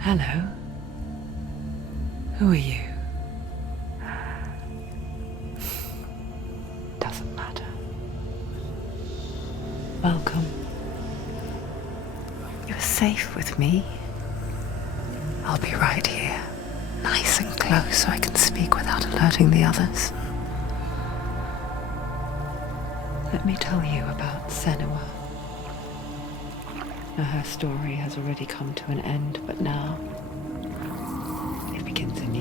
Hello. Who are you? Doesn't matter. Welcome. You're safe with me. I'll be right here, nice and close so I can speak without alerting the others. Let me tell you about Senua. Now, her story has already come to an end, but now it begins anew.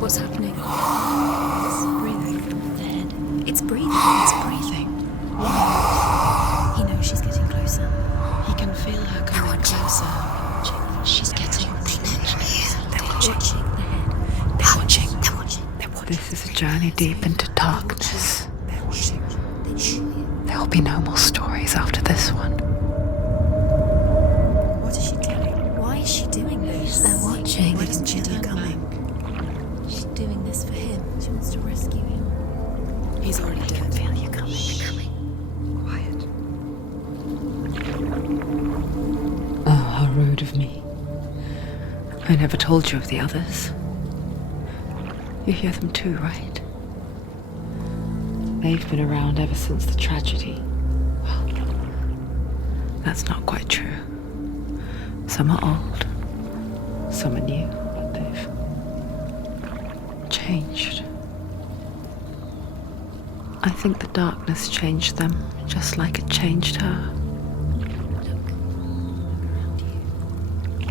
What's happening? It's breathing. The head. It's breathing. It's breathing. Why? He knows she's getting closer. He can feel her coming closer. She's getting closer. They're watching the head. They're watching. They're watching. They're watching. This is a journey deep into darkness. They're watching. There will be no more stories after this one. What is she doing? Why is she doing this? They're watching. Why doesn't she turn back? She's doing this for him. She wants to rescue him. He's already dead. I can feel you coming. Quiet. Oh, how rude of me. I never told you of the others. You hear them too, right? They've been around ever since the tragedy. Well, that's not quite true. Some are old, some are new, but they've changed. I think the darkness changed them, just like it changed her. Look around you.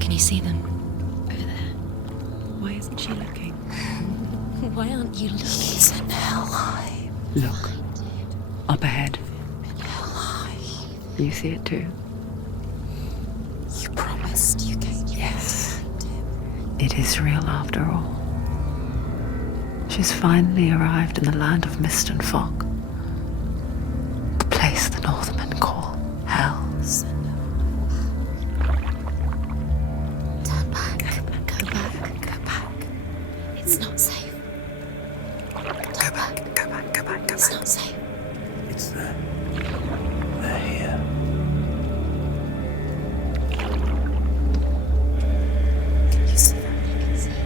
Can you see them? Over there. Why isn't she looking? Why aren't you looking? He's in Helheim. Look, up ahead. Helheim. You see it too? You promised you came. Yes. It is real after all. She's finally arrived in the land of mist and fog. The place the Northmen call Hell. Turn back. Go back. Go back. It's not safe. Go back. Go back. Go back. Go It's back. not safe. It's there. They're here. Can you see them? I can see it.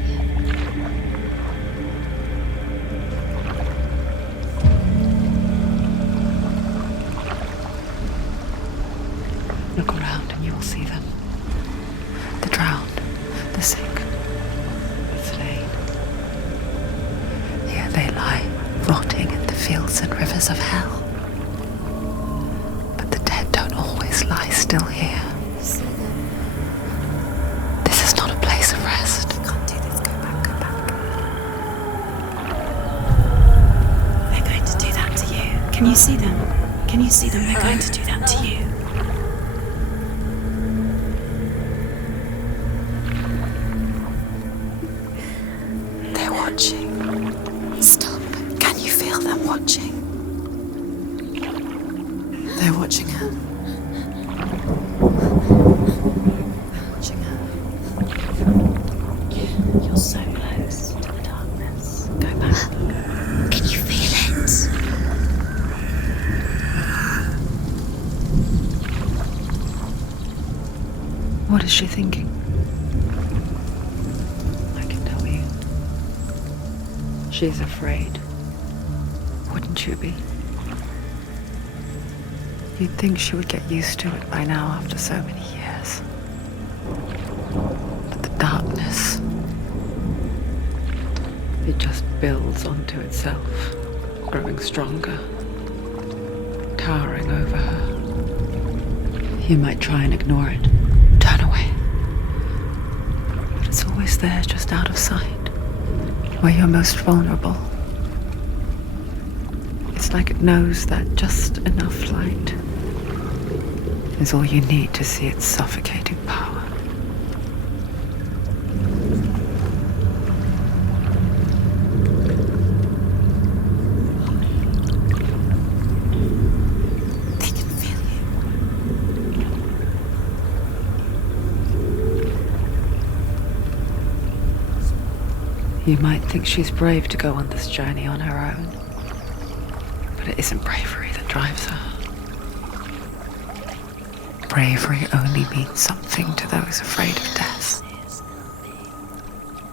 Look around and you'll see them. The drowned, the sick, the slain. Here they lie, rotting in the fields and rivers of hell. But the dead don't always lie still here. See them. This is not a place of rest. You can't do this. Go back. Go back. They're going to do that to you. Can you see them? Can you see them? They're going to do that to you. They're watching. Stop. Can you feel them watching? They're watching her. They're watching her. You're so close to the darkness. Go back. Can you feel it? What is she thinking? I can tell you. She's afraid. Wouldn't you be? You'd think she would get used to it by now after so many years. But the darkness, it just builds onto itself, growing stronger, towering over her. You might try and ignore it, turn away. But it's always there, just out of sight, where you're most vulnerable. It's like it knows that just enough light is all you need to see its suffocating power. They can feel you. You might think she's brave to go on this journey on her own, but it isn't bravery that drives her. bravery only means something to those afraid of death.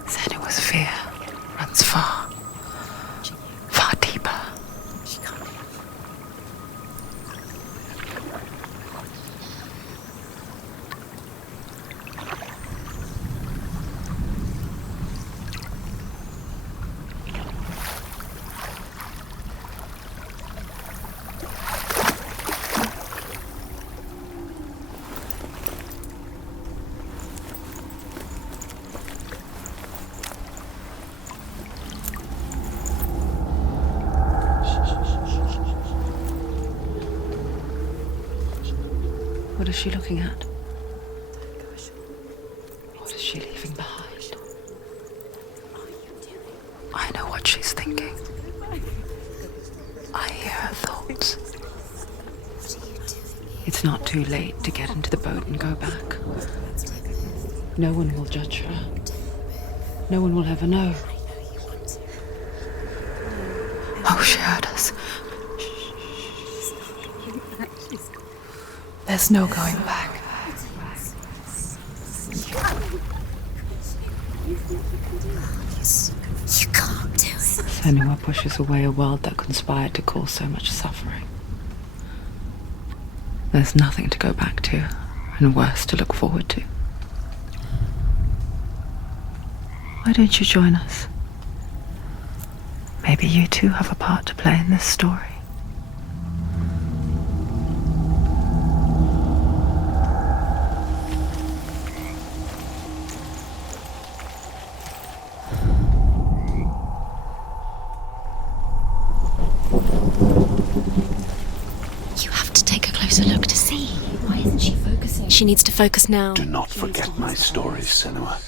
Senua's fear runs far, far deeper. What is she looking at? What is she leaving behind? I know what she's thinking. I hear her thoughts. It's not too late to get into the boat and go back. No one will judge her. No one will ever know. Oh, she heard us. There's no going back. You can't do it. Senua pushes away a world that conspired to cause so much suffering. There's nothing to go back to, and worse to look forward to. Why don't you join us? Maybe you too have a part to play in this story. Look to see. Why isn't she focusing? She needs to focus now. Do not forget my stories, Senua.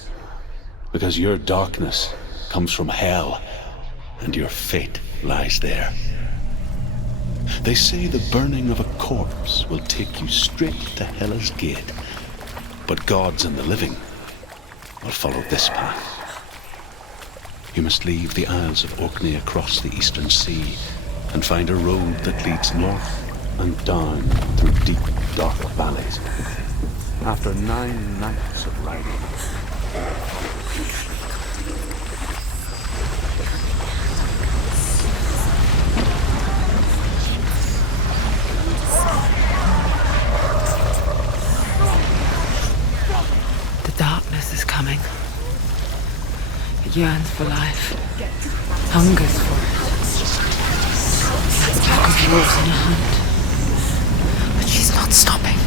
Because your darkness comes from hell, and your fate lies there. They say the burning of a corpse will take you straight to Hela's gate, but gods and the living will follow this path. You must leave the Isles of Orkney across the eastern sea, and find a road that leads north and down through deep, dark valleys. After 9 nights of riding, the darkness is coming. It yearns for life, hungers for it. Like a pack of wolves in a hunt. But she's not stopping.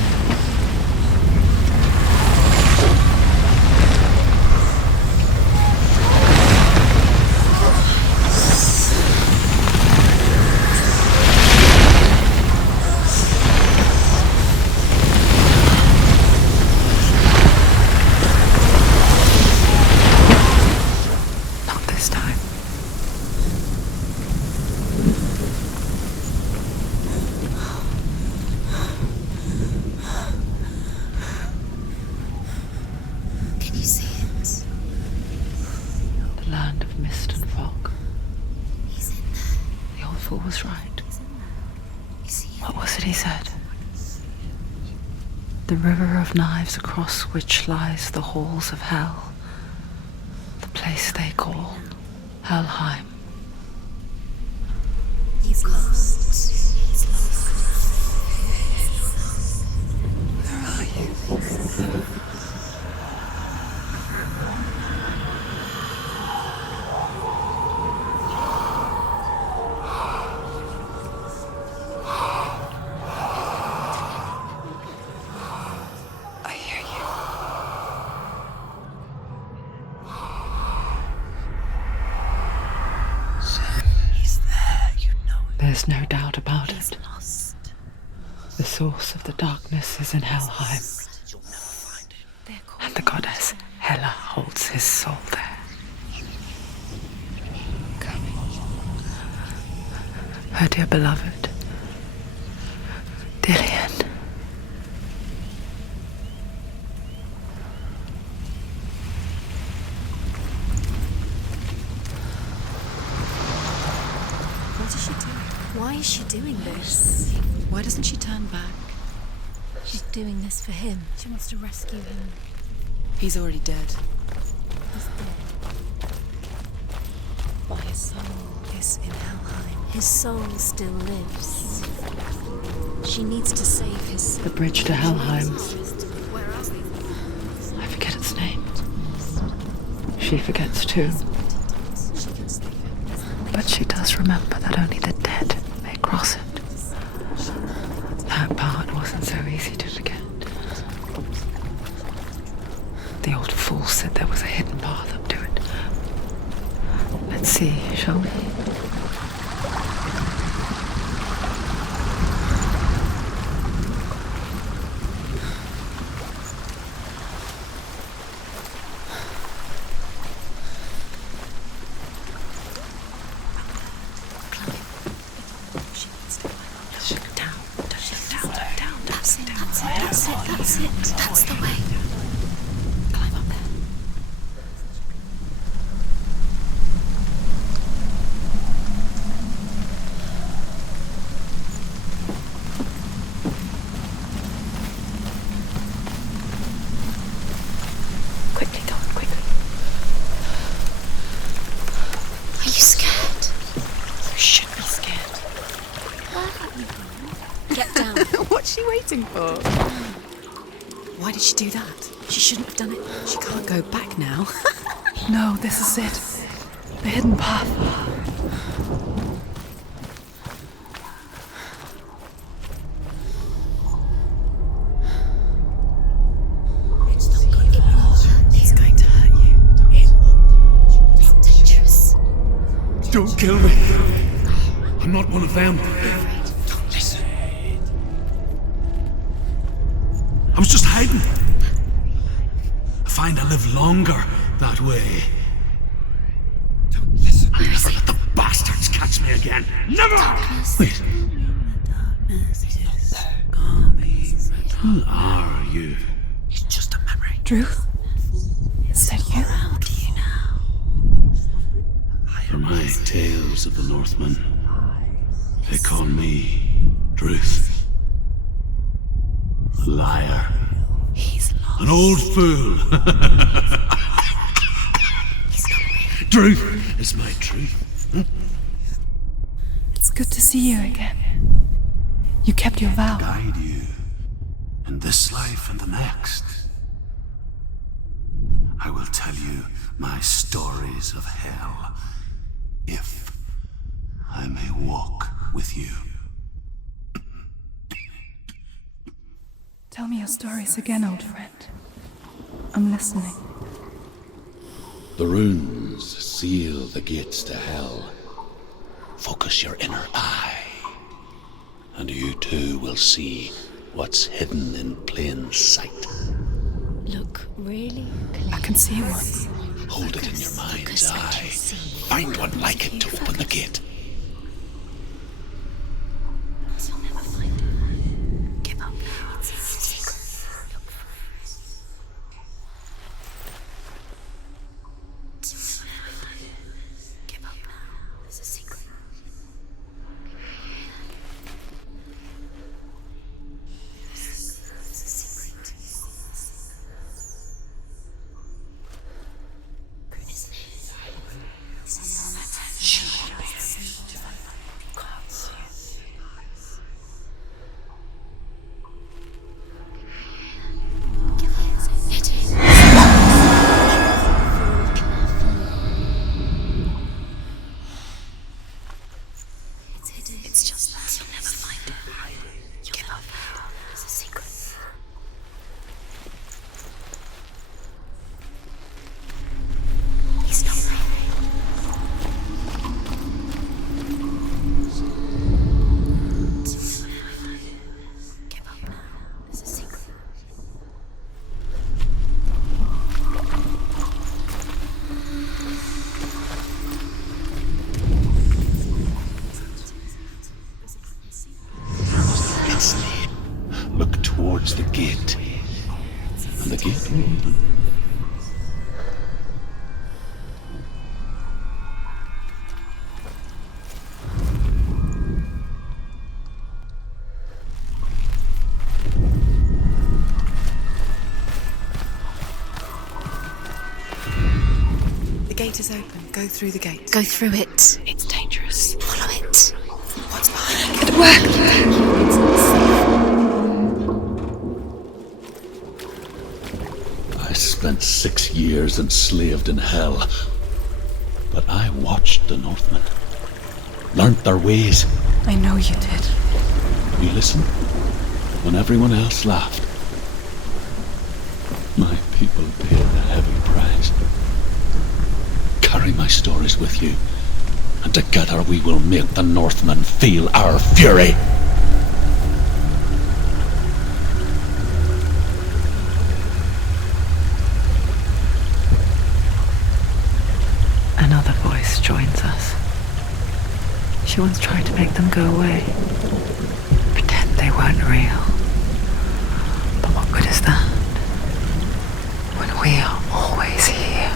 Not this time. Land of mist and fog. He's in there. The old fool was right. What was it he said? The river of knives across which lies the halls of hell. The place they call Helheim. He's lost. He's lost. Where are you? There's no doubt about it. The source of the darkness is in Helheim, and the goddess Hela holds his soul there. Her dear beloved, Dillian. What is she doing? Why is she doing this? Why doesn't she turn back? She's doing this for him. She wants to rescue him. He's already dead. He's dead. But his soul is in Helheim. His soul still lives. She needs to save his... The bridge to Helheim. Where are they? I forget its name. She forgets too. She can save him. But she does remember that only the dead may cross it. That part wasn't so easy to forget. The old fool said there was a hidden path up to it. Let's see, shall we? That's the way. Climb up there. Quickly, Dawn, quickly. Are you scared? You should be scared. Where have you gone? Get down. What's she waiting for? Why did she do that? She shouldn't have done it. She can't go back now. No, this is it. The hidden path. It's not good for her. It's going to hurt you. It's dangerous. Don't kill me. I'm not one of them. Don't listen. I was just hiding. I find I live longer that way. Don't listen. Never let the bastards catch me again. Never! Wait, who are you? It's just a memory. Druth? Is that you? How do you now? For my tales of the Northmen, they call me Druth. A liar. He's lost. An old fool. Truth is my truth. It's good to see you again. You kept your vow. Guide you in this life and the next. I will tell you my stories of hell, if I may walk with you. Tell me your stories again, old friend. I'm listening. The runes seal the gates to hell. Focus your inner eye, and you too will see what's hidden in plain sight. Look really clear. I can see one. Hold it in your mind's eye. Find one like it to open the gate. You'll never find it. Give up now. It's a secret. Look for it. You'll never find it. Give up now. There's a secret. There's a secret. Goodness me. It's just that you'll never find it. Give up now. There's a secret. He's not Give up now. There's a secret. Look towards the gate, and the gate will open. gate is open. Go through the gate. Go through it. It's dangerous. Follow it. What's behind It worked. I spent 6 years enslaved in hell, but I watched the Northmen, learnt their ways. I know you did. You listened when everyone else laughed. My people paid a heavy price. Carry my stories with you, and together we will make the Northmen feel our fury. Another voice joins us. She once tried to make them go away. Pretend they weren't real. But what good is that? When we are always here.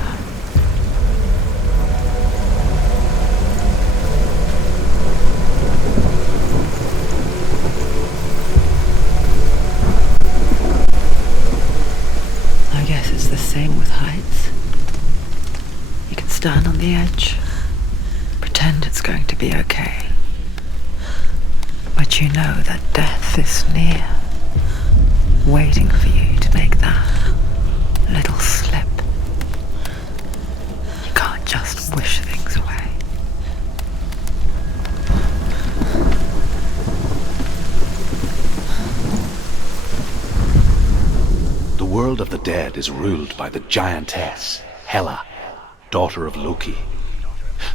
I guess it's the same with heights. You can stand on the edge, pretend it's going to be okay. But you know that death is near, waiting for you to make that little slip. You can't just wish things away. The world of the dead is ruled by the giantess, Hela, daughter of Loki.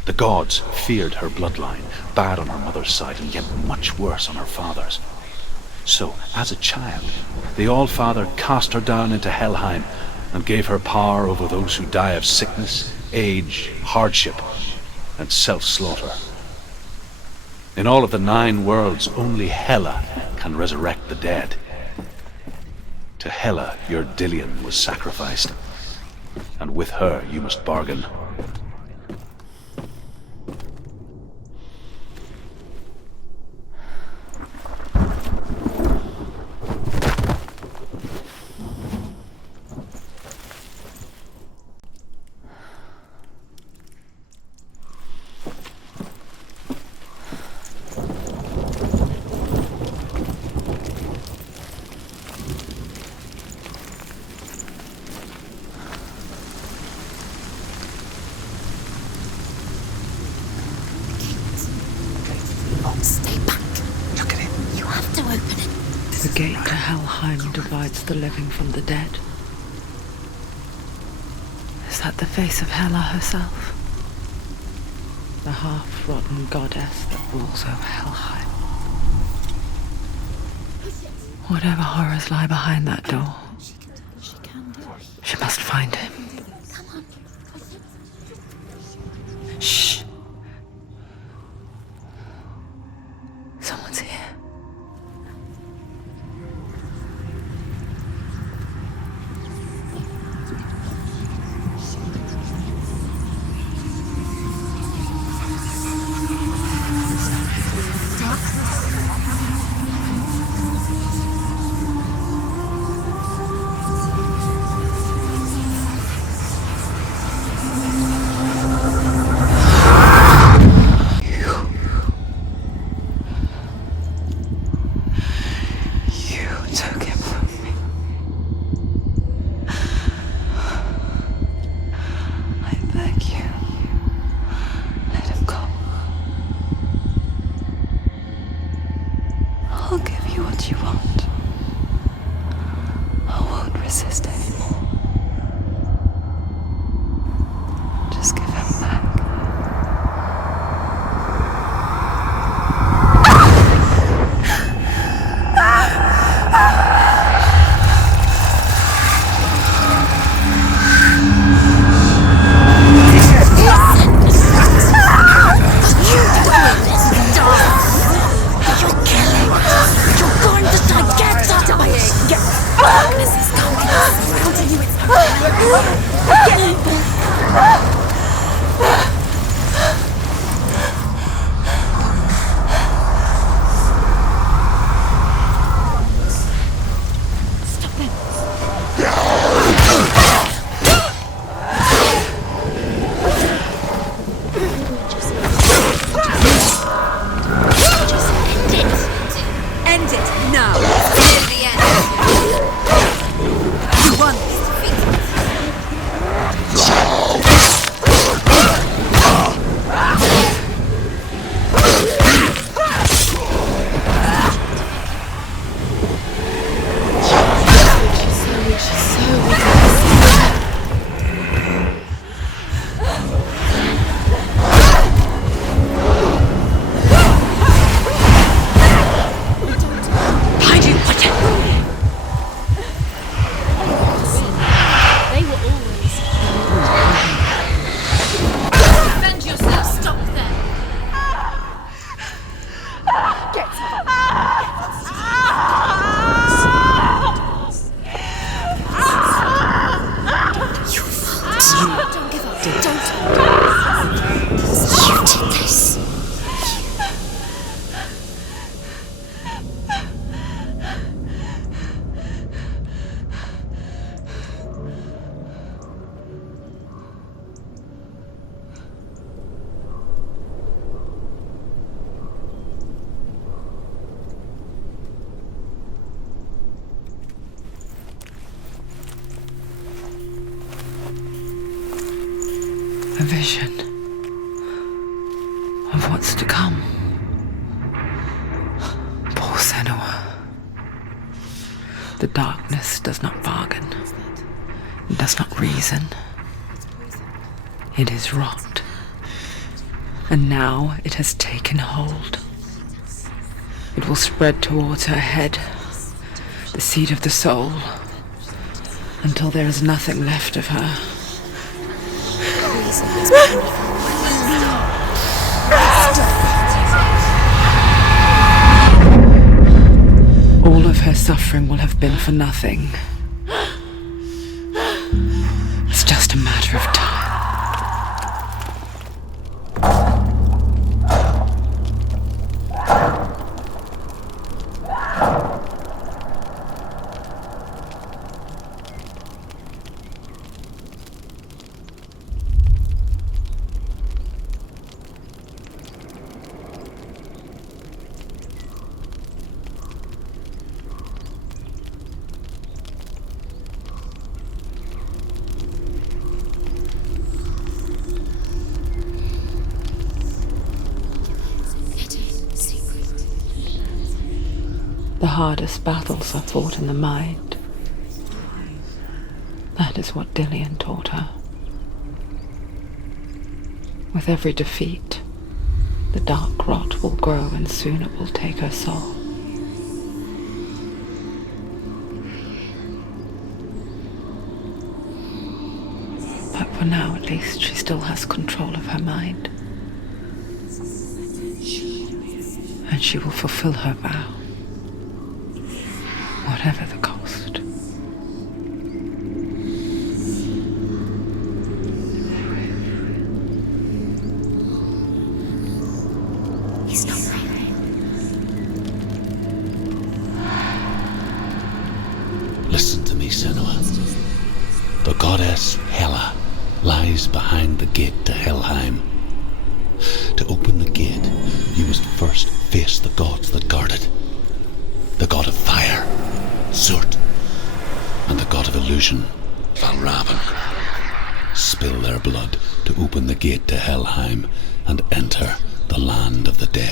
The gods feared her bloodline, bad on her mother's side and yet much worse on her father's. So, as a child, the All-Father cast her down into Helheim and gave her power over those who die of sickness, age, hardship, and self-slaughter. In all of the 9 worlds, only Hela can resurrect the dead. To Hela, your Dillion was sacrificed, and with her you must bargain. Stay back. Look at it. You have to open it. The gate to Helheim divides the living from the dead. Is that the face of Hela herself? The half-rotten goddess that rules over Helheim. Whatever horrors lie behind that door, she must find him. Shh. Someone's here. I'll give you what you want. I won't resist anymore. Just give him back. A vision of what's to come. Poor Senua. The darkness does not bargain. It does not reason. It is rot. And now it has taken hold. It will spread towards her head, the seat of the soul, until there is nothing left of her. All of her suffering will have been for nothing. It's just a matter of time. The hardest battles are fought in the mind. That is what Dillian taught her. With every defeat, the dark rot will grow and soon it will take her soul. But for now, at least, she still has control of her mind. And she will fulfill her vow. Whatever the cost. He's not breathing. Listen to me, Senua. The goddess Hela lies behind the gate to Helheim. To open the gate, you must first face the gods that guard it. The god of fire, Zurt, and the god of illusion, Valravan. Spill their blood to open the gate to Helheim and enter the land of the dead.